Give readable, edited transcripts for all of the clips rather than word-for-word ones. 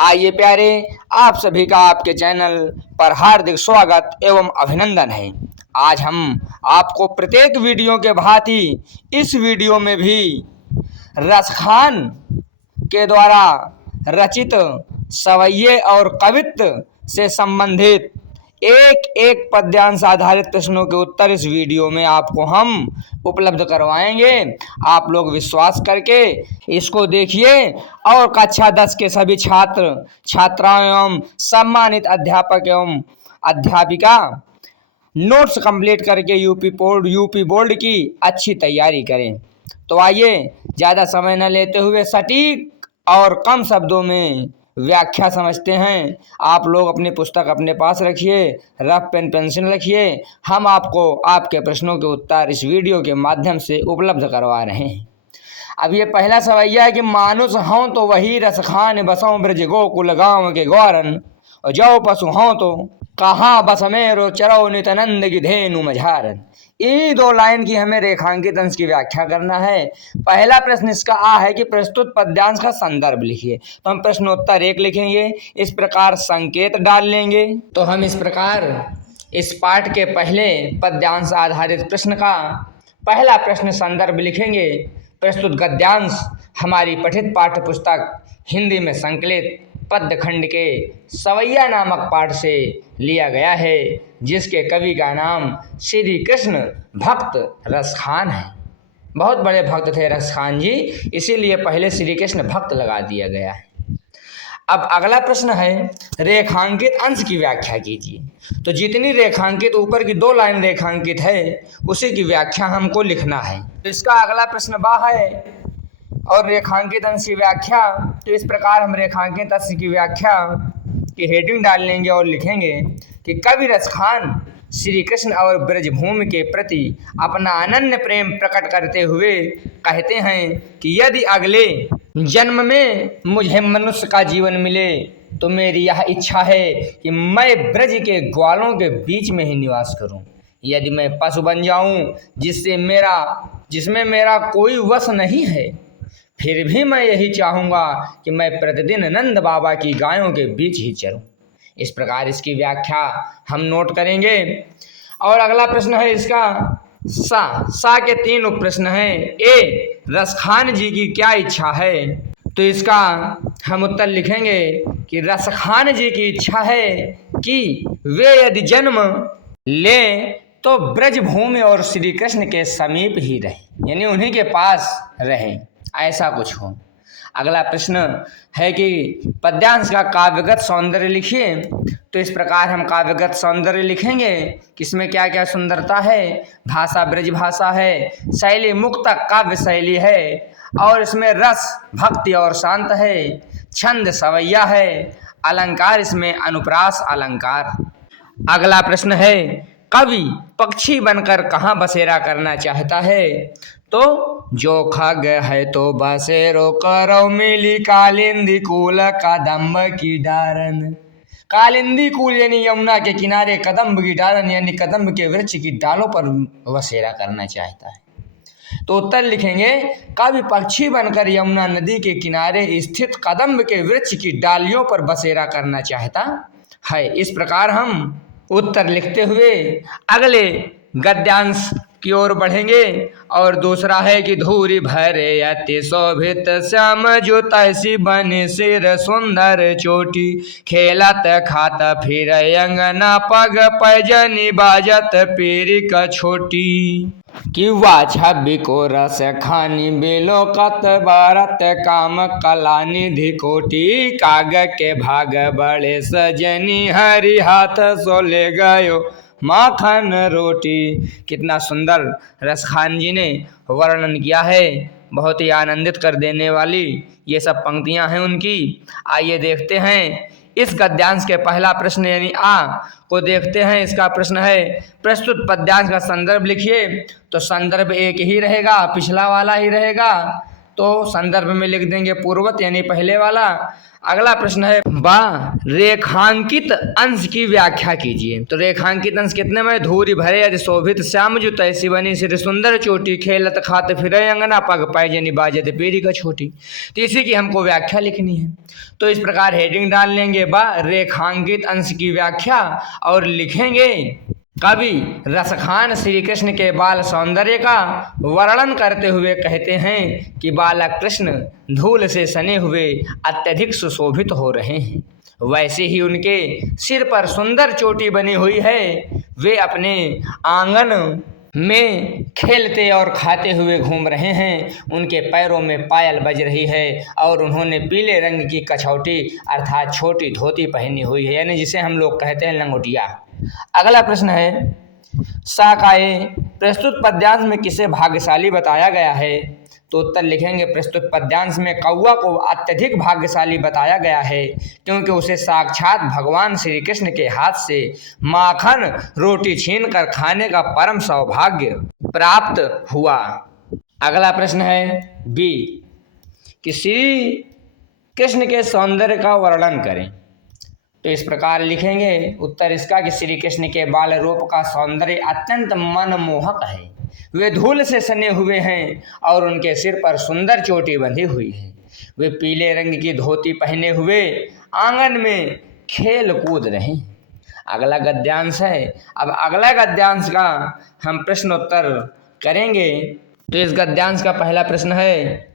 आइए प्यारे, आप सभी का आपके चैनल पर हार्दिक स्वागत एवं अभिनंदन है। आज हम आपको प्रत्येक वीडियो के भांति इस वीडियो में भी रसखान के द्वारा रचित सवैये और कवित्व से संबंधित एक एक पद्यांश आधारित प्रश्नों के उत्तर इस वीडियो में आपको हम उपलब्ध करवाएंगे। आप लोग विश्वास करके इसको देखिए और कक्षा 10 के सभी छात्र छात्राओं एवं सम्मानित अध्यापक एवं अध्यापिका नोट्स कंप्लीट करके यूपी बोर्ड की अच्छी तैयारी करें। तो आइए ज़्यादा समय न लेते हुए सटीक और कम शब्दों में व्याख्या समझते हैं। आप लोग अपनी पुस्तक अपने पास रखिए, रफ पेन पेंसिल रखिए। हम आपको आपके प्रश्नों के उत्तर इस वीडियो के माध्यम से उपलब्ध करवा रहे हैं। अब ये पहला सवैया है कि मानुष हों तो वही रसखान, बसों ब्रज गोकुल गाँव के गौरन, और जो पशु हों तो कहाँ बस मेरो चरो नित्यानंद की धेनु मझारन। ये दो लाइन की हमें रेखांकित अंश की व्याख्या करना है। पहला प्रश्न इसका आ है कि प्रस्तुत पद्यांश का संदर्भ लिखिए। तो हम प्रश्नोत्तर 1 लिखेंगे, इस प्रकार संकेत डाल लेंगे। तो हम इस प्रकार इस पाठ के पहले पद्यांश आधारित प्रश्न का पहला प्रश्न संदर्भ लिखेंगे। प्रस्तुत गद्यांश हमारी पठित पाठ्य पुस्तक हिंदी में संकलित पद्य खंड के सवैया नामक पाठ से लिया गया है, जिसके कवि का नाम श्री कृष्ण भक्त रसखान है। बहुत बड़े भक्त थे रसखान जी, इसीलिए पहले श्री कृष्ण भक्त लगा दिया गया है। अब अगला प्रश्न है रेखांकित अंश की व्याख्या कीजिए। तो जितनी रेखांकित ऊपर की 2 लाइन रेखांकित है उसी की व्याख्या हमको लिखना है। तो इसका अगला प्रश्न बा है और रेखांकित अंश की व्याख्या। तो इस प्रकार हम रेखांकित अंश की व्याख्या की हेडिंग डाल लेंगे और लिखेंगे कि कवि रसखान श्री कृष्ण और ब्रजभूमि के प्रति अपना अनन्य प्रेम प्रकट करते हुए कहते हैं कि यदि अगले जन्म में मुझे मनुष्य का जीवन मिले तो मेरी यह इच्छा है कि मैं ब्रज के ग्वालों के बीच में ही निवास करूं। यदि मैं पशु बन जाऊं जिसमें मेरा कोई वश नहीं है, फिर भी मैं यही चाहूँगा कि मैं प्रतिदिन नंद बाबा की गायों के बीच ही चरूं। इस प्रकार इसकी व्याख्या हम नोट करेंगे। और अगला प्रश्न है इसका सा के 3 उप प्रश्न हैं। ए, रसखान जी की क्या इच्छा है? तो इसका हम उत्तर लिखेंगे कि रसखान जी की इच्छा है कि वे यदि जन्म ले तो ब्रजभूमि और श्री कृष्ण के समीप ही रहें, यानी उन्हीं के पास रहें, ऐसा कुछ हो। अगला प्रश्न है कि पद्यांश का काव्यगत सौंदर्य लिखिए। तो इस प्रकार हम काव्यगत सौंदर्य लिखेंगे कि इसमें क्या क्या सुंदरता है। भाषा ब्रज भाषा है, शैली मुक्त काव्य शैली है, और इसमें रस भक्ति और शांत है, छंद सवैया है, अलंकार इसमें अनुप्रास अलंकार। अगला प्रश्न है कवि पक्षी बनकर कहाँ बसेरा करना चाहता है? तो जो खग है तो बसेरो करो मिली कालिंदी कूल कदम्ब की डारन। कालिंदी कूल यानी यमुना के किनारे, कदम्ब की डारन यानी कदम्ब के वृक्ष की डालों पर बसेरा करना चाहता है। तो उत्तर लिखेंगे कवि पक्षी बनकर यमुना नदी के किनारे स्थित कदम्ब के वृक्ष की डालियों पर बसेरा करना चाहता है। इस प्रकार हम उत्तर लिखते हुए अगले गद्यांश की ओर बढ़ेंगे। और दूसरा है कि धूरी भरे अति शोभित श्याम जो तैसी बने सिर सुंदर चोटी, खेलत खात फिर अंगना पग पैजनी बाजत पीरी का छोटी। किवा छबी को रस खानी बेलो कत बारत काम कला निधि कोटी, काग के भाग बड़े सजनी हरि हाथ सोले गयो माखन रोटी। कितना सुंदर रसखान जी ने वर्णन किया है, बहुत ही आनंदित कर देने वाली ये सब पंक्तियां हैं उनकी। आइए देखते हैं इस गद्यांश के पहला प्रश्न यानी आ को देखते हैं। इसका प्रश्न है प्रस्तुत पद्यांश का संदर्भ लिखिए। तो संदर्भ एक ही रहेगा, पिछला वाला ही रहेगा। तो संदर्भ में लिख देंगे पूर्वत यानी पहले वाला। अगला प्रश्न है बा रेखांकित अंश की व्याख्या कीजिए। तो रेखांकित अंश कितने में? धूरी भरे यदि शोभित श्याम जो तैसी बनी सिर सुंदर चोटी खेलत खात फिरे अंगना पग पाए जनी बाजत पीढ़ी का छोटी। तो इसी की हमको व्याख्या लिखनी है। तो इस प्रकार हेडिंग डाल लेंगे बा रेखांकित अंश की व्याख्या और लिखेंगे कवि रसखान श्री कृष्ण के बाल सौंदर्य का वर्णन करते हुए कहते हैं कि बालक कृष्ण धूल से सने हुए अत्यधिक सुशोभित हो रहे हैं। वैसे ही उनके सिर पर सुंदर चोटी बनी हुई है। वे अपने आंगन में खेलते और खाते हुए घूम रहे हैं। उनके पैरों में पायल बज रही है और उन्होंने पीले रंग की कछौटी अर्थात छोटी धोती पहनी हुई है, यानी जिसे हम लोग कहते हैं लंगोटिया। अगला प्रश्न है साकाए प्रस्तुत पद्यांश में किसे भाग्यशाली बताया गया है? तो उत्तर लिखेंगे प्रस्तुत पद्यांश में कौवा को अत्यधिक भाग्यशाली बताया गया है क्योंकि उसे साक्षात भगवान श्री कृष्ण के हाथ से माखन रोटी छीनकर खाने का परम सौभाग्य प्राप्त हुआ। अगला प्रश्न है बी कि श्री कृष्ण के सौंदर्य का वर्णन करें। तो इस प्रकार लिखेंगे उत्तर इसका कि श्री कृष्ण के बाल रूप का सौंदर्य अत्यंत मनमोहक है। वे धूल से सने हुए हैं और उनके सिर पर सुंदर चोटी बंधी हुई है। वे पीले रंग की धोती पहने हुए आंगन में खेल कूद रहे हैं। अगला गद्यांश है। अब अगला गद्यांश का हम प्रश्नोत्तर करेंगे। तो इस गद्यांश का पहला प्रश्न है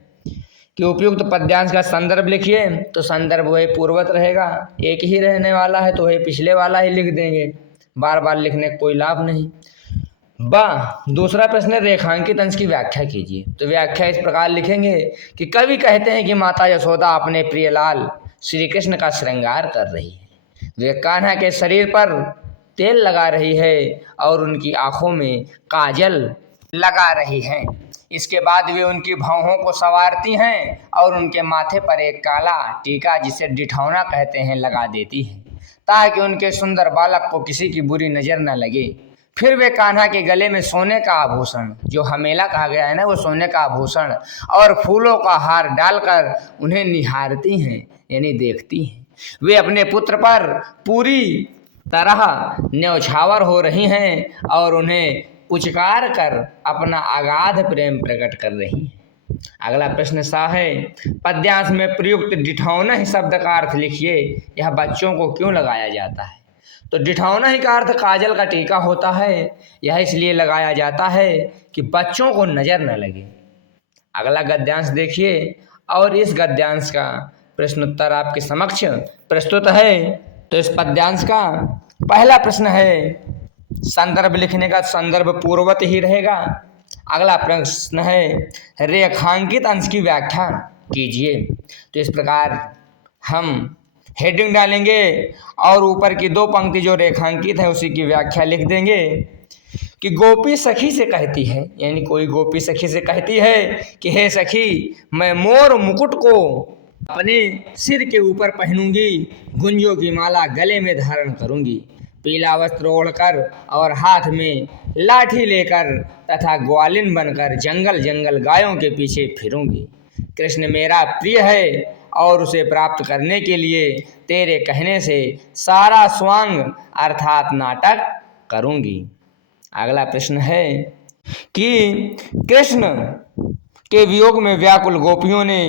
कि उपयुक्त पद्यांश का संदर्भ लिखिए। तो संदर्भ वही पूर्वत रहेगा, एक ही रहने वाला है तो वही पिछले वाला ही लिख देंगे, बार बार लिखने का कोई लाभ नहीं। दूसरा प्रश्न है रेखांकित अंश की व्याख्या कीजिए। तो व्याख्या इस प्रकार लिखेंगे कि कवि कहते हैं कि माता यशोदा अपने प्रिय लाल श्री कृष्ण का श्रृंगार कर रही है। वे कान्हा के शरीर पर तेल लगा रही है और उनकी आंखों में काजल लगा रही है। इसके बाद वे उनकी भौहों को संवारती हैं और उनके माथे पर एक काला टीका जिसे डिठौना कहते हैं लगा देती है ताकि उनके सुंदर बालक को किसी की बुरी नज़र न लगे। फिर वे कान्हा के गले में सोने का आभूषण, जो हमेला कहा गया है ना, वो सोने का आभूषण और फूलों का हार डालकर उन्हें निहारती हैं यानी देखती हैं। वे अपने पुत्र पर पूरी तरह न्यौछावर हो रही हैं और उन्हें पुचकार कर अपना अगाध प्रेम प्रकट कर रही हैं। अगला प्रश्न सा है पद्यांश में प्रयुक्त डिठौना ही शब्द का अर्थ लिखिए। यह बच्चों को क्यों लगाया जाता है? तो डिठौना ही का अर्थ काजल का टीका होता है। यह इसलिए लगाया जाता है कि बच्चों को नज़र न लगे। अगला गद्यांश देखिए और इस गद्यांश का प्रश्नोत्तर आपके समक्ष प्रस्तुत है। तो इस पद्यांश का पहला प्रश्न है संदर्भ लिखने का, संदर्भ पूर्वत ही रहेगा। अगला प्रश्न है रेखांकित अंश की व्याख्या कीजिए। तो इस प्रकार हम हेडिंग डालेंगे और ऊपर की दो पंक्ति जो रेखांकित है उसी की व्याख्या लिख देंगे कि गोपी सखी से कहती है, यानी कोई गोपी सखी से कहती है कि हे सखी, मैं मोर मुकुट को अपने सिर के ऊपर पहनूंगी, गुंजों की माला गले में धारण करूंगी, पीला वस्त्र ओढ़कर और हाथ में लाठी लेकर तथा ग्वालिन बनकर जंगल जंगल गायों के पीछे फिरूंगी। कृष्ण मेरा प्रिय है और उसे प्राप्त करने के लिए तेरे कहने से सारा स्वांग अर्थात नाटक करूंगी। अगला प्रश्न है कि कृष्ण के वियोग में व्याकुल गोपियों ने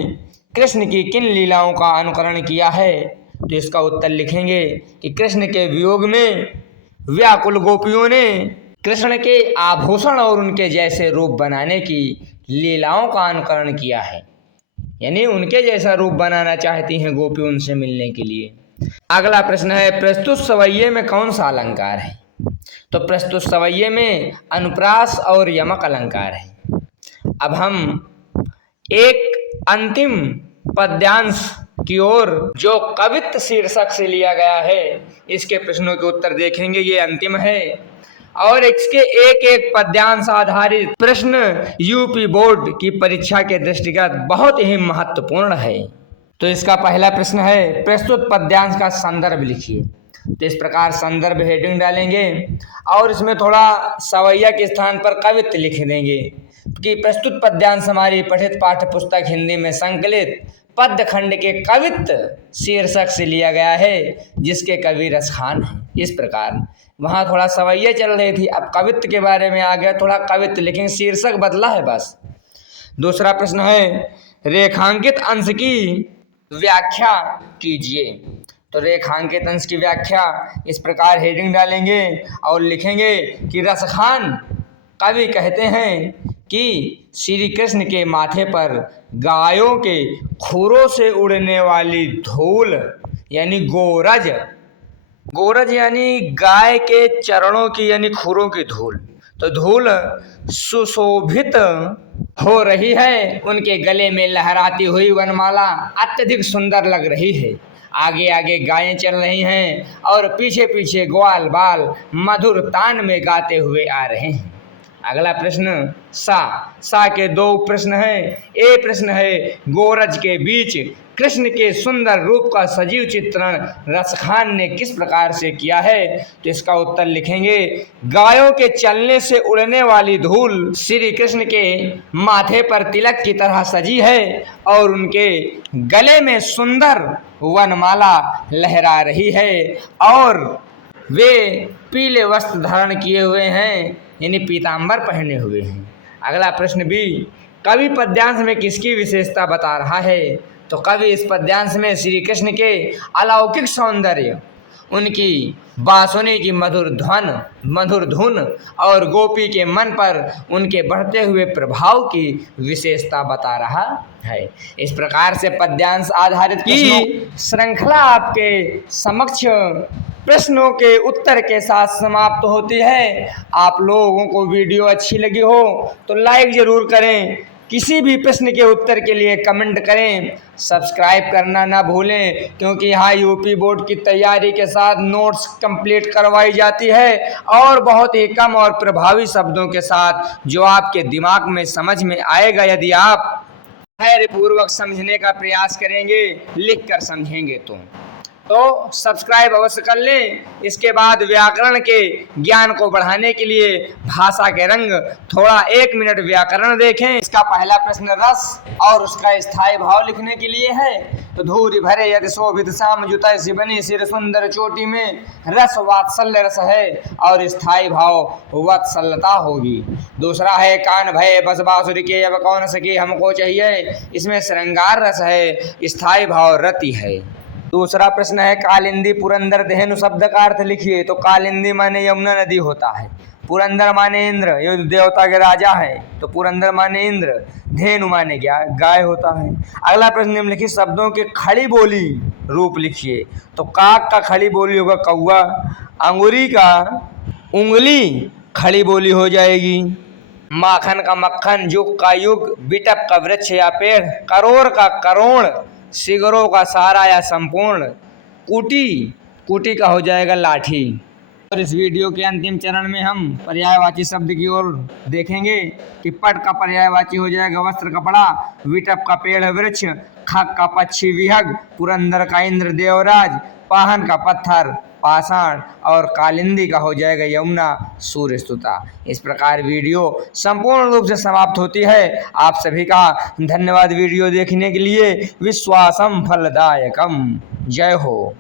कृष्ण की किन लीलाओं का अनुकरण किया है? तो इसका उत्तर लिखेंगे कि कृष्ण के वियोग में व्याकुल गोपियों ने कृष्ण के आभूषण और उनके जैसे रूप बनाने की लीलाओं का अनुकरण किया है, यानी उनके जैसा रूप बनाना चाहती हैं गोपी उनसे मिलने के लिए। अगला प्रश्न है प्रस्तुत सवैये में कौन सा अलंकार है? तो प्रस्तुत सवैये में अनुप्रास और यमक अलंकार है। अब हम एक अंतिम पद्यांश की ओर जो कवित्व शीर्षक से लिया गया है इसके प्रश्नों के उत्तर देखेंगे। ये अंतिम है और इसके एक एक पद्यांश आधारित प्रश्न यूपी बोर्ड की परीक्षा के दृष्टिगत बहुत ही महत्वपूर्ण है। तो इसका पहला प्रश्न है प्रस्तुत पद्यांश का संदर्भ लिखिए। तो इस प्रकार संदर्भ हेडिंग डालेंगे और इसमें थोड़ा सवैया के स्थान पर कवित्व लिख देंगे कि प्रस्तुत पद्यांश हमारी पठित पाठ्य पुस्तक हिंदी में संकलित पद्य खंड के कवित्व शीर्षक से लिया गया है, जिसके कवि रसखान हैं। इस प्रकार वहाँ थोड़ा सवैया चल रही थी, अब कवित्व के बारे में आ गया, थोड़ा कवित्व, लेकिन शीर्षक बदला है बस। दूसरा प्रश्न है, रेखांकित अंश की व्याख्या कीजिए। तो रेखांकित अंश की व्याख्या इस प्रकार हेडिंग डालेंगे और लिखेंगे कि रसखान कवि कहते हैं कि श्री कृष्ण के माथे पर गायों के खुरों से उड़ने वाली धूल यानी गोरज, गोरज यानी गाय के चरणों की यानी खुरों की धूल, तो धूल सुशोभित हो रही है, उनके गले में लहराती हुई वनमाला अत्यधिक सुंदर लग रही है। आगे आगे गायें चल रही हैं और पीछे पीछे ग्वाल बाल मधुर तान में गाते हुए आ रहे हैं। अगला प्रश्न सा के दो प्रश्न हैं। ए प्रश्न है, गोरज के बीच कृष्ण के सुंदर रूप का सजीव चित्रण रसखान ने किस प्रकार से किया है? तो इसका उत्तर लिखेंगे, गायों के चलने से उड़ने वाली धूल श्री कृष्ण के माथे पर तिलक की तरह सजी है और उनके गले में सुंदर वनमाला लहरा रही है और वे पीले वस्त्र धारण किए हुए हैं, यानी पीतांबर पहने हुए हैं। अगला प्रश्न भी, कवि पद्यांश में किसकी विशेषता बता रहा है? तो कवि इस पद्यांश में श्री कृष्ण के अलौकिक सौंदर्य, उनकी बांसुरी की मधुर धुन और गोपी के मन पर उनके बढ़ते हुए प्रभाव की विशेषता बता रहा है। इस प्रकार से पद्यांश आधारित की श्रृंखला आपके समक्ष प्रश्नों के उत्तर के साथ समाप्त होती है। आप लोगों को वीडियो अच्छी लगी हो तो लाइक जरूर करें, किसी भी प्रश्न के उत्तर के लिए कमेंट करें, सब्सक्राइब करना ना भूलें, क्योंकि यहाँ यूपी बोर्ड की तैयारी के साथ नोट्स कंप्लीट करवाई जाती है और बहुत ही कम और प्रभावी शब्दों के साथ, जो आपके दिमाग में समझ में आएगा यदि आप धैर्यपूर्वक समझने का प्रयास करेंगे, लिख कर समझेंगे तो सब्सक्राइब अवश्य कर लें। इसके बाद व्याकरण के ज्ञान को बढ़ाने के लिए भाषा के रंग थोड़ा 1 मिनट व्याकरण देखें। इसका पहला प्रश्न रस और उसका स्थायी भाव लिखने के लिए है। तो धूरी भरे यदि शोभित श्याम जुतय शिवनी सिर सुंदर चोटी में, रस वात्सल्य रस है और स्थायी भाव वत्सलता होगी। दूसरा है कान भय बस बांसुरी के अब कौन सके हमको चाहिए, इसमें श्रृंगार रस है, स्थायी भाव रति है। दूसरा प्रश्न है, कालिंदी पुरंदर धेनु शब्द का अर्थ लिखिए। तो कालिंदी माने यमुना नदी होता है, पुरंदर माने इंद्र, ये देवता के राजा है, तो पुरंदर माने इंद्र, धेनु माने गाय होता है। अगला प्रश्न निम्नलिखित शब्दों के खड़ी बोली रूप लिखिए। तो काक का खड़ी बोली होगा कौआ, अंगुरी का उंगली खड़ी बोली हो जाएगी, माखन का मक्खन, युग का युग, बिटप का वृक्ष या पेड़, करोड़ का करोड़, सिगरों का सारा या संपूर्ण, कूटी का हो जाएगा लाठी। और इस वीडियो के अंतिम चरण में हम पर्यायवाची शब्द की ओर देखेंगे कि पट का पर्यायवाची हो जाएगा वस्त्र कपड़ा, विटप का पेड़ वृक्ष, खग का पक्षी विहग, पुरंदर का इंद्र देवराज, पाहन का पत्थर पाषाण और कालिंदी का हो जाएगा यमुना सूर्य स्तुता। इस प्रकार वीडियो संपूर्ण रूप से समाप्त होती है। आप सभी का धन्यवाद वीडियो देखने के लिए। विश्वासम फलदायकम। जय हो।